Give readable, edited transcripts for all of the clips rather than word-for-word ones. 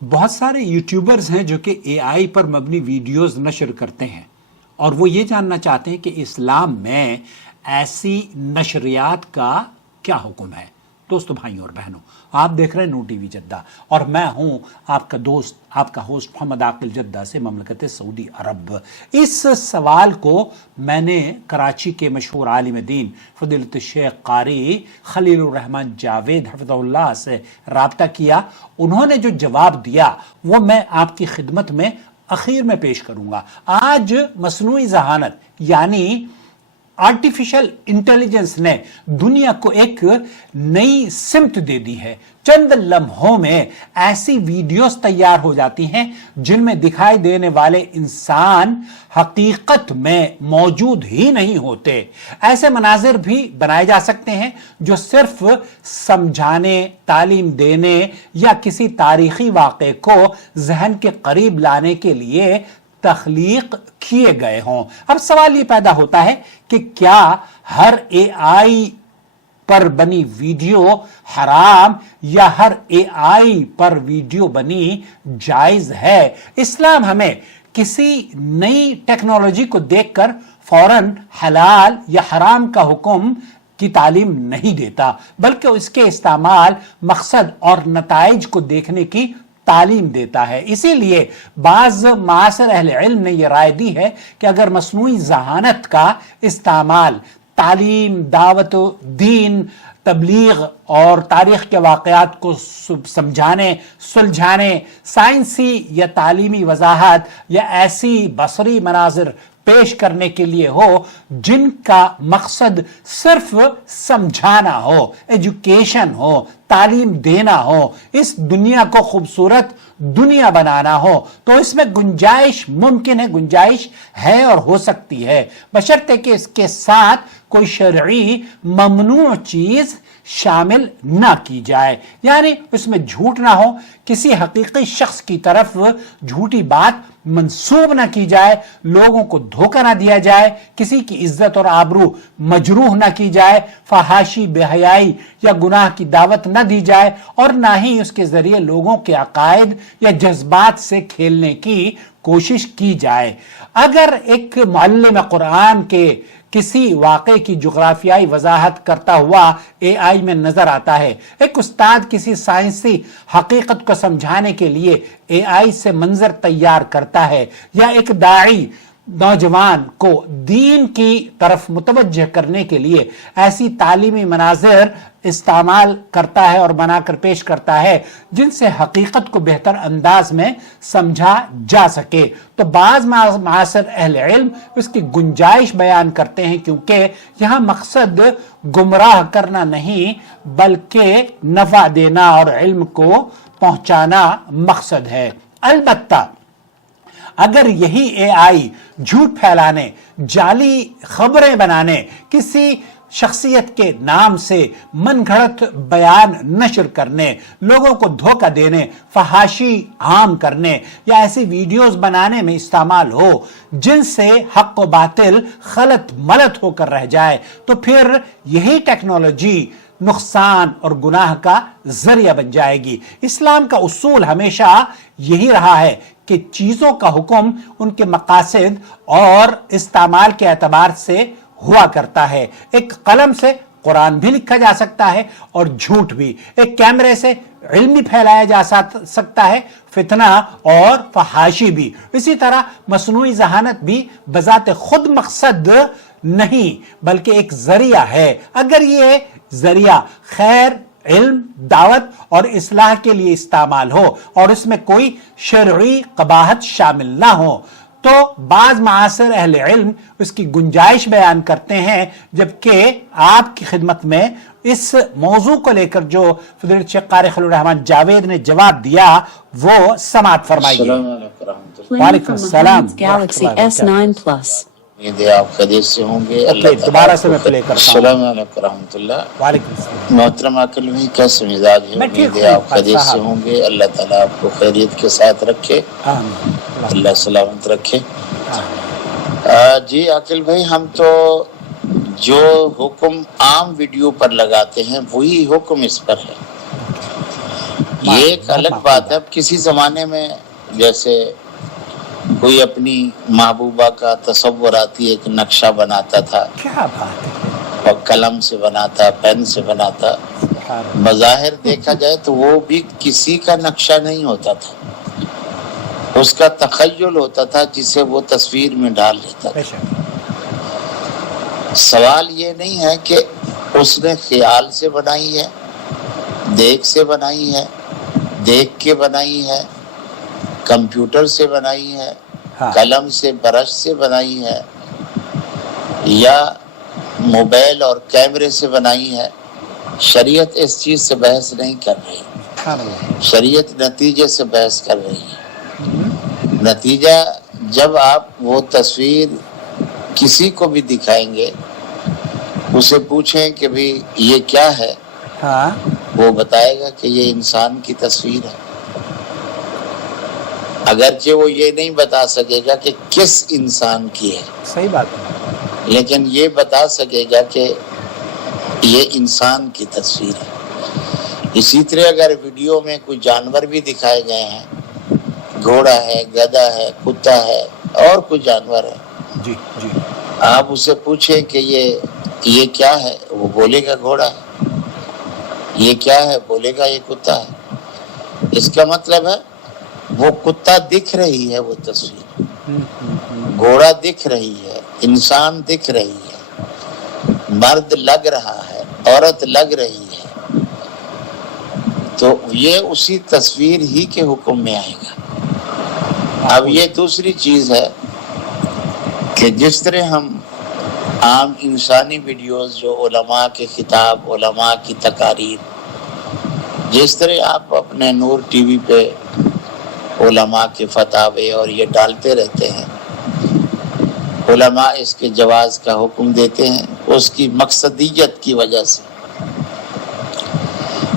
بہت سارے یوٹیوبرز ہیں جو کہ اے آئی پر مبنی ویڈیوز نشر کرتے ہیں اور وہ یہ جاننا چاہتے ہیں کہ اسلام میں ایسی نشریات کا کیا حکم ہے۔ دوستو، بھائیوں اور بہنوں، آپ دیکھ رہے ہیں نو ٹی وی جدہ اور میں ہوں آپ کا دوست، آپ کا ہوسٹ محمد عاقل جدہ سے مملکت سعودی عرب۔ اس سوال کو میں نے کراچی کے مشہور عالم دین فضیلت الشیخ قاری خلیل الرحمن جاوید حفظہ اللہ سے رابطہ کیا۔ انہوں نے جو جواب دیا وہ میں آپ کی خدمت میں اخیر میں پیش کروں گا۔ آج مصنوعی ذہانت یعنی آرٹیفیشل انٹیلیجنس نے دنیا کو ایک نئی سمت دے دی ہے۔ چند لمحوں میں ایسی ویڈیوز تیار ہو جاتی ہیں جن میں دکھائی دینے والے انسان حقیقت میں موجود ہی نہیں ہوتے۔ ایسے مناظر بھی بنائے جا سکتے ہیں جو صرف سمجھانے، تعلیم دینے یا کسی تاریخی واقعے کو ذہن کے قریب لانے کے لیے تخلیق کیے گئے ہوں۔ اب سوال یہ پیدا ہوتا ہے کہ کیا ہر اے آئی پر بنی ویڈیو حرام یا ہر اے آئی پر ویڈیو بنی جائز ہے؟ اسلام ہمیں کسی نئی ٹیکنالوجی کو دیکھ کر فوراً حلال یا حرام کا حکم کی تعلیم نہیں دیتا، بلکہ اس کے استعمال، مقصد اور نتائج کو دیکھنے کی تعلیم دیتا ہے۔ اسی لیے بعض معاصر اہل علم نے یہ رائے دی ہے کہ اگر مصنوعی ذہانت کا استعمال تعلیم، دعوت، دین، تبلیغ اور تاریخ کے واقعات کو سمجھانے، سلجھانے، سائنسی یا تعلیمی وضاحت یا ایسی بصری مناظر پیش کرنے کے لیے ہو جن کا مقصد صرف سمجھانا ہو، ایجوکیشن ہو، تعلیم دینا ہو، اس دنیا کو خوبصورت دنیا بنانا ہو، تو اس میں گنجائش ممکن ہے، گنجائش ہے اور ہو سکتی ہے، بشرطے کہ اس کے ساتھ کوئی شرعی ممنوع چیز شامل نہ کی جائے، یعنی اس میں جھوٹ نہ ہو، کسی حقیقی شخص کی طرف جھوٹی بات منسوب نہ کی جائے، لوگوں کو دھوکہ نہ دیا جائے، کسی کی عزت اور آبرو مجروح نہ کی جائے، فحاشی، بے حیائی یا گناہ کی دعوت نہ دی جائے، اور نہ ہی اس کے ذریعے لوگوں کے عقائد یا جذبات سے کھیلنے کی کوشش کی جائے۔ اگر ایک معلم قرآن کے کسی واقعے کی جغرافیائی وضاحت کرتا ہوا اے آئی میں نظر آتا ہے، ایک استاد کسی سائنسی حقیقت کو سمجھانے کے لیے اے آئی سے منظر تیار کرتا ہے، یا ایک داعی نوجوان کو دین کی طرف متوجہ کرنے کے لیے ایسی تعلیمی مناظر استعمال کرتا ہے اور بنا کر پیش کرتا ہے جن سے حقیقت کو بہتر انداز میں سمجھا جا سکے، تو بعض معاصر اہل علم اس کی گنجائش بیان کرتے ہیں، کیونکہ یہاں مقصد گمراہ کرنا نہیں بلکہ نفع دینا اور علم کو پہنچانا مقصد ہے۔ البتہ اگر یہی اے آئی جھوٹ پھیلانے، جعلی خبریں بنانے، کسی شخصیت کے نام سے من گھڑت بیان نشر کرنے، لوگوں کو دھوکہ دینے، فحاشی عام کرنے یا ایسی ویڈیوز بنانے میں استعمال ہو جن سے حق و باطل خلط ملط ہو کر رہ جائے، تو پھر یہی ٹیکنالوجی نقصان اور گناہ کا ذریعہ بن جائے گی۔ اسلام کا اصول ہمیشہ یہی رہا ہے کہ چیزوں کا حکم ان کے مقاصد اور استعمال کے اعتبار سے ہوا کرتا ہے۔ ایک قلم سے قرآن بھی لکھا جا سکتا ہے اور جھوٹ بھی، ایک کیمرے سے علم بھی پھیلایا جا سکتا ہے، فتنہ اور فحاشی بھی۔ اسی طرح مصنوعی ذہانت بھی بذات خود مقصد نہیں بلکہ ایک ذریعہ ہے۔ اگر یہ ذریعہ خیر، علم، دعوت اور اصلاح کے لیے استعمال ہو اور اس میں کوئی شرعی قباحت شامل نہ ہو، تو بعض معاصر اہل علم اس کی گنجائش بیان کرتے ہیں، جبکہ آپ کی خدمت میں اس موضوع کو لے کر جو فضیلت شیخ قاری خلیل الرحمن جاوید نے جواب دیا وہ سماعت فرمائیے۔ وعلیکم السلام۔ Galaxy S9 Plus۔ آپ خیریت سے ہوں گے؟ دوبارہ سے میں پلے کرتا ہوں۔ السلام علیکم ورحمۃ اللہ۔ وعلیکم السلام۔ محترم عاقل بھائی، کیسے مزاج ہے؟ امید ہے آپ خیریت سے ہوں گے۔ اللہ تعالیٰ آپ کو خیریت کے ساتھ رکھے، اللہ سلامت رکھے۔ جی عاقل بھائی، ہم تو جو حکم عام ویڈیو پر لگاتے ہیں وہی حکم اس پر ہے۔ یہ ایک الگ بات ہے. اب کسی زمانے میں جیسے کوئی اپنی محبوبہ کا تصوراتی ایک نقشہ بناتا تھا, کیا بات ہے, اور قلم سے بناتا, پین سے بناتا, بظاہر دیکھا جائے تو وہ بھی کسی کا نقشہ نہیں ہوتا تھا, اس کا تخیل ہوتا تھا جسے وہ تصویر میں ڈال لیتا تھا. سوال یہ نہیں ہے کہ اس نے خیال سے بنائی ہے, دیکھ سے بنائی ہے, دیکھ کے بنائی ہے, کمپیوٹر سے بنائی ہے, قلم سے, برش سے بنائی ہے, یا موبائل اور کیمرے سے بنائی ہے. شریعت اس چیز سے بحث نہیں کر رہی, شریعت نتیجے سے بحث کر رہی ہے. نتیجہ جب آپ وہ تصویر کسی کو بھی دکھائیں گے, اسے پوچھیں کہ بھی یہ کیا ہے, وہ بتائے گا کہ یہ انسان کی تصویر ہے. اگرچہ وہ یہ نہیں بتا سکے گا کہ کس انسان کی ہے, صحیح بات ہے, لیکن یہ بتا سکے گا کہ یہ انسان کی تصویر ہے. اسی طرح اگر ویڈیو میں کوئی جانور بھی دکھائے گئے ہیں, گھوڑا ہے, گدھا ہے, کتا ہے, اور کوئی جانور ہے, جی جی, آپ اسے پوچھیں کہ یہ کیا ہے, وہ بولے گا گھوڑا ہے. یہ کیا ہے, بولے گا یہ کتا ہے. اس کا مطلب ہے وہ کتا دکھ رہی ہے, وہ تصویر, گھوڑا دکھ رہی ہے, انسان دکھ رہی ہے, مرد لگ رہا ہے, عورت لگ رہی ہے, تو یہ اسی تصویر ہی کے حکم میں آئے گا. اب یہ دوسری چیز ہے کہ جس طرح ہم عام انسانی ویڈیوز جو علماء کے خطاب, علماء کی تقاریر, جس طرح آپ اپنے نور ٹی وی پہ علماء کے فتاوے اور یہ ڈالتے رہتے ہیں, علماء اس کے جواز کا حکم دیتے ہیں اس کی مقصدیت کی وجہ سے,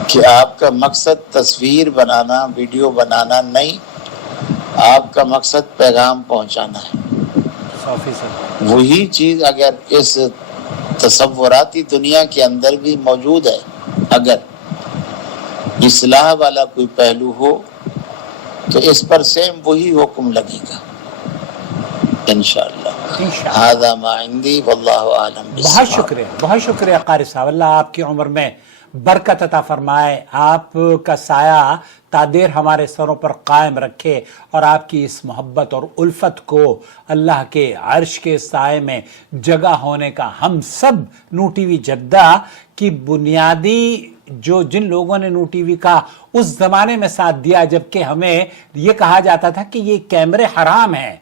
کہ آپ کا مقصد تصویر بنانا, ویڈیو بنانا نہیں, آپ کا مقصد پیغام پہنچانا ہے. وہی چیز اگر اس تصوراتی دنیا کے اندر بھی موجود ہے, اگر اصلاح والا کوئی پہلو ہو تو اس پر سیم وہی حکم لگے گا انشاءاللہ. ھذا ما عندی واللہ اعلم. بہت شکریہ, بہت شکریہ قاری صاحب, اللہ آپ کی عمر میں برکت عطا فرمائے, آپ کا سایہ تا دیر ہمارے سروں پر قائم رکھے, اور آپ کی اس محبت اور الفت کو اللہ کے عرش کے سائے میں جگہ ہونے کا ہم سب نو ٹی وی جدہ کی بنیادی جن لوگوں نے نو ٹی وی کا اس زمانے میں ساتھ دیا جبکہ ہمیں یہ کہا جاتا تھا کہ یہ کیمرے حرام ہیں,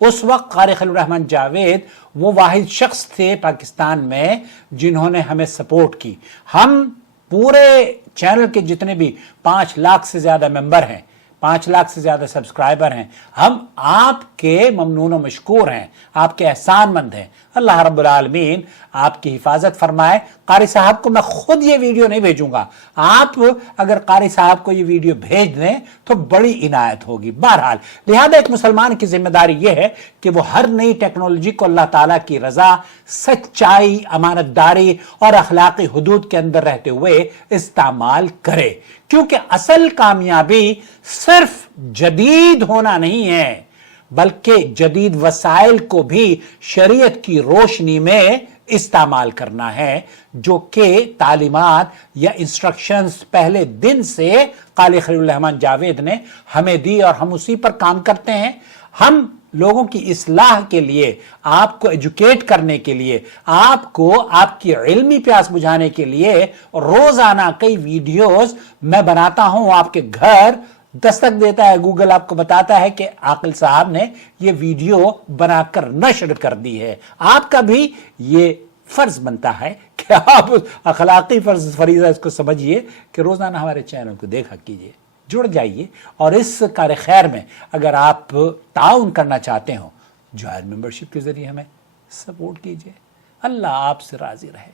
اس وقت قاری خلیل الرحمن جاوید وہ واحد شخص تھے پاکستان میں جنہوں نے ہمیں سپورٹ کی. ہم پورے چینل کے جتنے بھی 5 لاکھ سے زیادہ ممبر ہیں, 5 لاکھ سے زیادہ سبسکرائبر ہیں, ہم آپ کے ممنون و مشکور ہیں, آپ کے احسان مند ہیں. اللہ رب العالمین آپ کی حفاظت فرمائے. قاری صاحب کو میں خود یہ ویڈیو نہیں بھیجوں گا, آپ اگر قاری صاحب کو یہ ویڈیو بھیج دیں تو بڑی عنایت ہوگی. بہرحال لہذا ایک مسلمان کی ذمہ داری یہ ہے کہ وہ ہر نئی ٹیکنالوجی کو اللہ تعالیٰ کی رضا, سچائی, امانت داری اور اخلاقی حدود کے اندر رہتے ہوئے استعمال کرے, کیونکہ اصل کامیابی صرف جدید ہونا نہیں ہے بلکہ جدید وسائل کو بھی شریعت کی روشنی میں استعمال کرنا ہے, جو کہ تعلیمات یا انسٹرکشنز پہلے دن سے قاری خلیل الرحمن جاوید نے ہمیں دی اور ہم اسی پر کام کرتے ہیں. ہم لوگوں کی اصلاح کے لیے, آپ کو ایجوکیٹ کرنے کے لیے, آپ کو آپ کی علمی پیاس بجھانے کے لیے روزانہ کئی ویڈیوز میں بناتا ہوں. آپ کے گھر دستک دیتا ہے, گوگل آپ کو بتاتا ہے کہ عاقل صاحب نے یہ ویڈیو بنا کر نشر کر دی ہے. آپ کا بھی یہ فرض بنتا ہے کہ آپ اخلاقی فریضہ اس کو سمجھیے کہ روزانہ ہمارے چینل کو دیکھا کیجئے, جڑ جائیے, اور اس کار خیر میں اگر آپ تعاون کرنا چاہتے ہو جوائر ممبرشپ کے ذریعے ہمیں سپورٹ کیجئے. اللہ آپ سے راضی رہے.